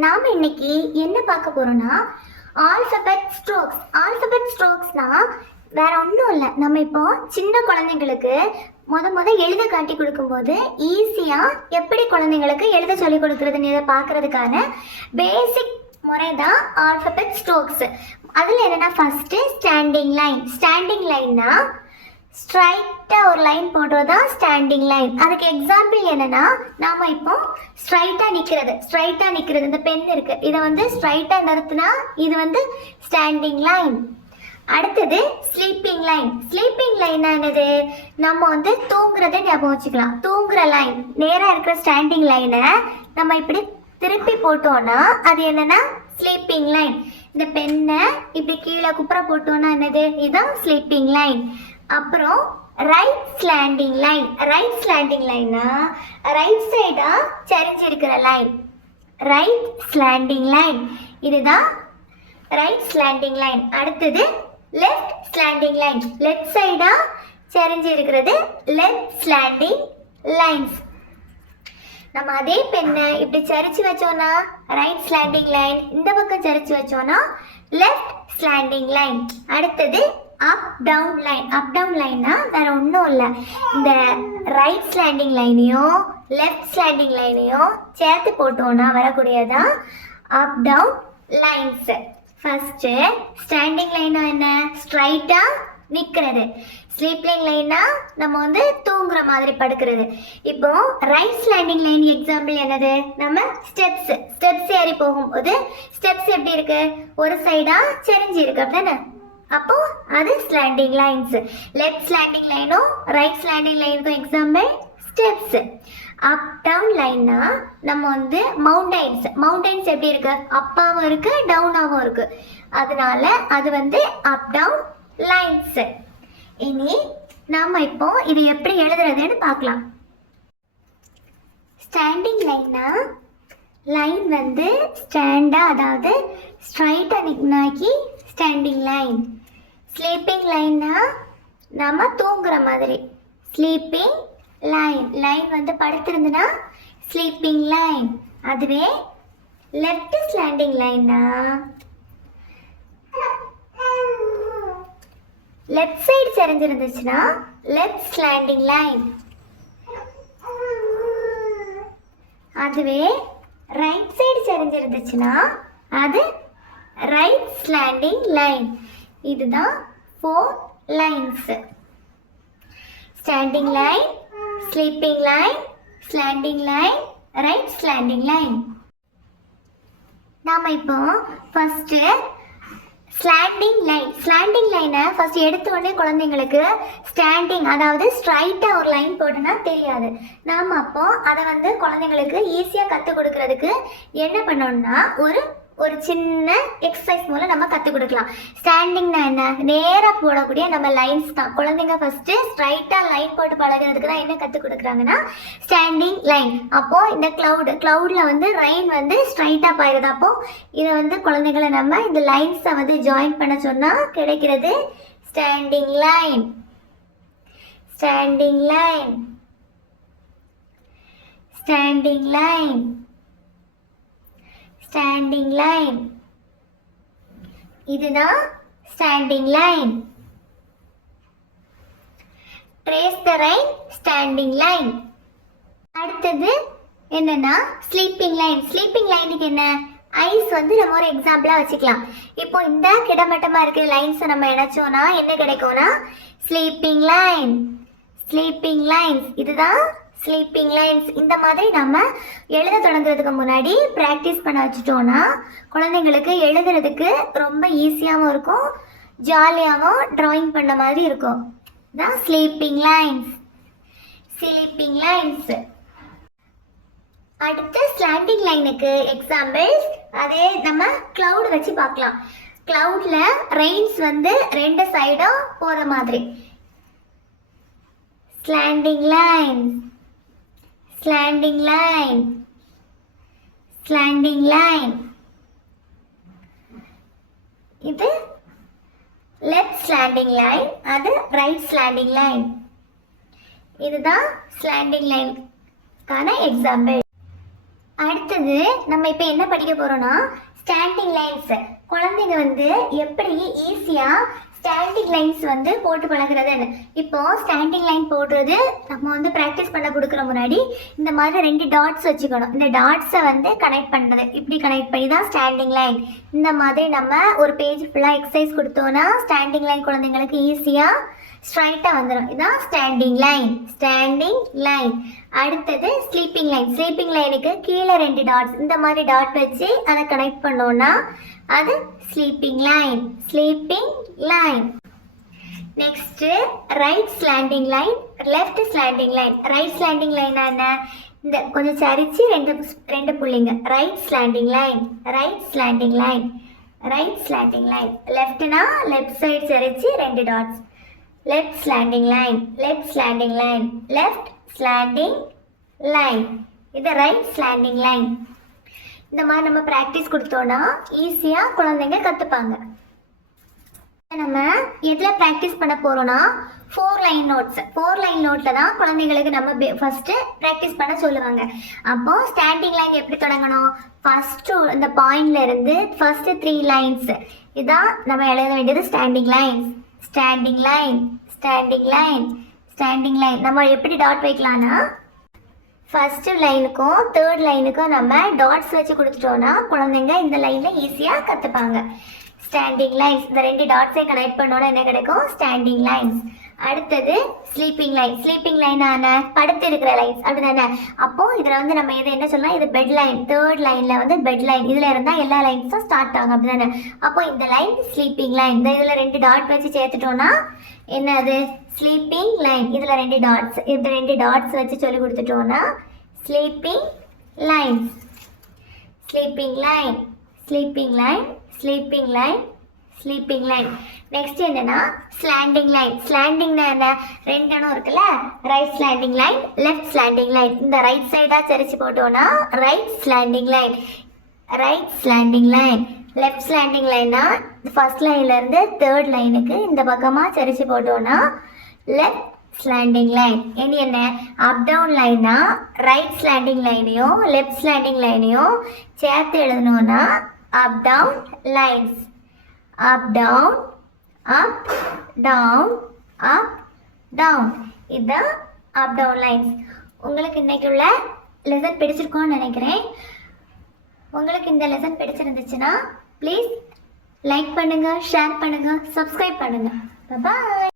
நாம் இன்னைக்கு என்ன பார்க்க போறோம்னா ஆல்பபெட் ஸ்ட்ரோக்ஸ். ஆல்பபெட் ஸ்ட்ரோக்ஸ்னா வேற ஒன்றும் இல்லை. நம்ம இப்போ சின்ன குழந்தைங்களுக்கு முத எழுத காட்டி கொடுக்கும்போது ஈஸியாக எப்படி குழந்தைங்களுக்கு எழுத சொல்லி கொடுக்குறதுன்னு இதை பார்க்கறதுக்கான பேசிக் முறை தான் ஆல்பபெட் ஸ்ட்ரோக்ஸ். அதில் என்னென்னா ஃபஸ்ட்டு ஸ்டாண்டிங் லைன். ஸ்டாண்டிங் லைன்னா ஸ்ட்ரைட்டாக ஒரு லைன் போடுறது தான் ஸ்டாண்டிங் லைன். அதுக்கு எக்ஸாம்பிள் என்னென்னா நாம் இப்போ ஸ்ட்ரைட்டாக நிற்கிறது இந்த பென் இருக்குது, இதை வந்து ஸ்ட்ரைட்டாக நிறுத்தினா இது ஸ்டாண்டிங் லைன். அடுத்தது ஸ்லீப்பிங் லைன். ஸ்லீப்பிங் லைன்னா என்னது, நம்ம தூங்குறதை ஞாபகம் வச்சுக்கலாம். தூங்குற லைன் நேராக இருக்கிற ஸ்டாண்டிங் லைனை நம்ம இப்படி திருப்பி போட்டோன்னா அது என்னன்னா ஸ்லீப்பிங் லைன். இந்த பெண்ணை இப்படி கீழே குப்புற போட்டோன்னா என்னது, இதுதான் ஸ்லீப்பிங் லைன். அப்புறம் right slanting line. Right slanting லைன்னா ரைட் சைடாக சரிஞ்சிருக்கிற லைன், ரைட் ஸ்லாண்டிங் லைன், இதுதான் ரைட் ஸ்லாண்டிங் லைன். அடுத்தது லெஃப்ட் ஸ்லாண்டிங் லைன். லெஃப்ட் சைடாக சரிஞ்சு இருக்கிறது லெஃப்ட் ஸ்லாண்டிங் லைன்ஸ். நம்ம அதே பெண்ணை இப்படி சரிச்சு வச்சோன்னா ரைட் ஸ்லாண்டிங் லைன், இந்த பக்கம் சரிச்சு வச்சோன்னா லெஃப்ட் ஸ்லாண்டிங் லைன். அடுத்தது up down line. Up down லைன்னா வேற ஒன்றும் இல்லை, இந்த ரைட் ஸ்லாண்டிங் லைனையும் லெஃப்ட் ஸ்லாண்டிங் லைனையும் சேர்த்து போட்டோன்னா வரக்கூடியதான் up down lines. First standing லைனா என்ன, ஸ்ட்ரைட்டாக நிற்கிறது. ஸ்லீப்பிங் லைனா நம்ம தூங்குற மாதிரி படுக்கிறது. இப்போ ரைட் ஸ்லாண்டிங் லைன் எக்ஸாம்பிள் என்னது, நம்ம ஸ்டெப்ஸ் ஏறி போகும்போது ஸ்டெப்ஸ் எப்படி இருக்கு, ஒரு சைடாக செரிஞ்சு இருக்கு அப்படின்னா அப்போ அது ஸ்லாண்டிங் லைன்ஸ். லெஃப்ட் ஸ்லாண்டிங் லைனும் ரைட் ஸ்லாண்டிங் லைனுக்கும் எக்ஸாம்பிள் ஸ்டெப்ஸ். அப் டவுன் லைன்னா நம்ம மவுண்டைன்ஸ் எப்படி இருக்கு, அப்பாவும் இருக்கு டவுனாகவும் இருக்கு, அதனால அது அப் டவுன் லைன்ஸ். இனி நம்ம இப்போ இது எப்படி எழுதுறதுன்னு பார்க்கலாம். ஸ்டாண்டிங் லைன்னா லைன் ஸ்டாண்டா, அதாவது ஸ்ட்ரைட்டா நின்னாக்கி ஸ்டாண்டிங் லைன். ஸ்லீப்பிங் லைன்னா நம்ம தூங்குற மாதிரி ஸ்லீப்பிங் லைன். லைன் படுத்திருந்துன்னா ஸ்லீப்பிங் லைன். அதுவே லெஃப்ட் ஸ்லாண்டிங் லைன்னா லெஃப்ட் சைடு சரிஞ்சிருந்துச்சுன்னா லெஃப்ட் ஸ்லாண்டிங் லைன். அதுவே ரைட் சைடு சரிஞ்சிருந்துச்சுன்னா அது ரைட் ஸ்லாண்டிங் லைன். இதுதான் 4 lines. Standing line, sleeping line, slanting line, right slanting line. நாம் இப்போ ஃபஸ்ட்டு ஸ்லாண்டிங் லைனை ஃபஸ்ட் எடுத்த உடனே குழந்தைங்களுக்கு ஸ்டாண்டிங், அதாவது ஸ்ட்ரைட்டாக ஒரு லைன் போட்டோன்னா தெரியாது. நாம் அப்போ அதை குழந்தைங்களுக்கு ஈஸியாக கற்றுக் கொடுக்கறதுக்கு என்ன பண்ணணும்னா ஒரு சின்ன எக்ஸசைஸ் மூலம் நம்ம கற்றுக் கொடுக்கலாம். ஸ்டாண்டிங்னா என்ன, நேராக போடக்கூடிய நம்ம லைன்ஸ் தான். குழந்தைங்க ஃபஸ்ட்டு ஸ்ட்ரைட்டாக லைன் போட்டு பழகிறதுக்கு தான் என்ன கற்றுக் கொடுக்குறாங்கன்னா ஸ்டாண்டிங் லைன். அப்போது இந்த க்ளவுடில் ரெயின் ஸ்ட்ரைட்டாக பாயிருது. அப்போது இதை குழந்தைங்களை நம்ம இந்த லைன்ஸை ஜாயின் பண்ண சொன்னால் கிடைக்கிறது standing line. Standing line, standing line, standing line, இதுதான் standing line. Trace the line, standing line. அடுத்தது என்னன்னா ஸ்லீப்பிங் லைன். ஸ்லீப்பிங் லைனுக்கு என்ன, ஐஸ் நம்ம ஒரு எக்ஸாம்பிளாக வச்சுக்கலாம். இப்போ இந்த கிடைமட்டமாக இருக்கிற லைன்ஸை நம்ம இணைச்சோன்னா என்ன கிடைக்கும்னா ஸ்லீப்பிங் லைன். ஸ்லீப்பிங் லைன்ஸ், இதுதான் ஸ்லீப்பிங் லைன்ஸ். இந்த மாதிரி நம்ம எழுத தொடங்குறதுக்கு முன்னாடி ப்ராக்டிஸ் பண்ண வச்சுட்டோன்னா குழந்தைங்களுக்கு எழுதுறதுக்கு ரொம்ப ஈஸியாகவும் இருக்கும், ஜாலியாகவும் ட்ராயிங் பண்ண மாதிரி இருக்கும். தான் ஸ்லீப்பிங் லைன்ஸ். Sleeping lines. அடுத்து ஸ்லாண்டிங் லைனுக்கு எக்ஸாம்பிள்ஸ் அதே நம்ம க்ளவுட் வச்சு பார்க்கலாம். க்ளவுடில் ரெயின்ஸ் 2 சைடும் போகிற மாதிரி slanting line, slanting line, slanting line. இது லெஃப்ட் ஸ்லாண்டிங் லைன், அது ரைட் ஸ்லாண்டிங் லைன். இதுதான் ஸ்லாண்டிங் லைனுக்கான எக்ஸாம்பிள். அடுத்தது நம்ம இப்போ என்ன படிக்க போறோம்னா ஸ்டாண்டிங் லைன்ஸ். குழந்தைங்க வந்து எப்படி ஈஸியாக ஸ்டாண்டிங் லைன்ஸ் வந்து போட்டு பழகிறதுன்னு. இப்போ ஸ்டாண்டிங் லைன் போடுறது நம்ம வந்து ப்ராக்டிஸ் பண்ண கொடுக்குற முன்னாடி இந்த மாதிரி 2 டாட்ஸ் வச்சுக்கணும். இந்த டாட்ஸை வந்து கனெக்ட் பண்ணுறது, இப்படி கனெக்ட் பண்ணி தான் ஸ்டாண்டிங் லைன். இந்த மாதிரி நம்ம ஒரு பேஜ் ஃபுல்லாக எக்ஸசைஸ் கொடுத்தோன்னா ஸ்டாண்டிங் லைன் குழந்தைங்களுக்கு ஈஸியாக ஸ்ட்ரைட்டாக வந்துடும். இதுதான் ஸ்டாண்டிங் லைன். Standing line. அடுத்தது ஸ்லீப்பிங் லைன். ஸ்லீப்பிங் லைனுக்கு கீழே 2 டாட்ஸ் இந்த மாதிரி டாட் வச்சு அதை கனெக்ட் பண்ணோன்னா அது sleeping line. Sleeping line. Next right slanting line, left slanting line. Right slanting line என்ன? இந்த கொஞ்சம் சரிச்சு ரெண்டு புள்ளிங்க. Right slanting line, right slanting line, right slanting line. லெஃப்ட்னா லெஃப்ட் சைடு சரிச்சு 2 dots. Left slanting line, left slanting line, left slanting line. இது right slanting line. இந்த மாதிரி நம்ம ப்ராக்டிஸ் கொடுத்தோன்னா ஈஸியாக குழந்தைங்க கற்றுப்பாங்க. நம்ம எதில் ப்ராக்டிஸ் பண்ண போகிறோன்னா 4 லைன் நோட்ஸ். 4 லைன் நோட்டில் தான் குழந்தைங்களுக்கு நம்ம ஃபஸ்ட்டு ப்ராக்டிஸ் பண்ண சொல்லுவாங்க. அப்போது ஸ்டாண்டிங் லைன் எப்படி தொடங்கணும்? ஃபஸ்ட்டு இந்த பாயிண்ட்லேருந்து ஃபஸ்ட்டு 3 லைன்ஸ் இதான் நம்ம எழுத வேண்டியது standing lines. Standing line, standing line, standing line. நம்ம எப்படி டாட் வைக்கலான்னா ஃபஸ்ட்டு லைனுக்கும் 3rd லைனுக்கும் நம்ம டாட்ஸ் வச்சு கொடுத்துட்டோன்னா குழந்தைங்க இந்த லைனில் ஈஸியாக கற்றுப்பாங்க. Standing lines. இந்த 2 டாட்ஸை கனெக்ட் பண்ணோன்னா என்ன கிடைக்கும்? Standing lines. அடுத்தது ஸ்லீப்பிங் லைன். ஸ்லீப்பிங் லைன் படுத்து இருக்கிற லைன்ஸ் அப்படி தானே? அப்போது இதில் வந்து நம்ம இதை என்ன சொல்லலாம்? இது பெட் லைன். 3rd லைனில் வந்து பெட் லைன். இதில் இருந்தால் எல்லா லைன்ஸும் ஸ்டார்ட் ஆகும் அப்படி தானே? அப்போ இந்த லைன் ஸ்லீப்பிங் லைன். இந்த இதில் 2 டாட் வச்சு சேர்த்துட்டோன்னா என்னது? Sleeping line. இதில் 2 டாட்ஸ், இந்த 2 டாட்ஸ் வச்சு சொல்லி கொடுத்துட்டோன்னா sleeping lines. Sleeping line, sleeping line, sleeping line, sleeping line. Next என்னன்னா ஸ்லாண்டிங் லைன். ஸ்லாண்டிங்னா என்ன? 2 இடம் இருக்குல்ல, right slanting line, left slanting line. இந்த ரைட் சைடாக சரிச்சு போட்டோன்னா right slanting line, right slanting line. Left slanting லைன்னா ஃபர்ஸ்ட் லைன்லேருந்து 3rd லைனுக்கு இந்த பக்கமாக சரிச்சு போட்டோன்னா லெஃப்ட் ஸ்லாண்டிங் லைன். இனி என்ன? அப் டவுன் லைன்னா ரைட் ஸ்லாண்டிங் லைனையும் லெஃப்ட் ஸ்லாண்டிங் லைனையும் சேர்த்து எழுதணும்னா up down lines. Up down, up down, up down. இதுதான் அப் டவுன் லைன்ஸ். உங்களுக்கு இன்னைக்கு உள்ள லெசன் பிடிச்சிருக்கோன்னு நினைக்கிறேன். உங்களுக்கு இந்த லெசன் பிடிச்சிருந்துச்சுன்னா ப்ளீஸ் லைக் பண்ணுங்கள், ஷேர் பண்ணுங்கள், சப்ஸ்கிரைப் பண்ணுங்கள். பாய்.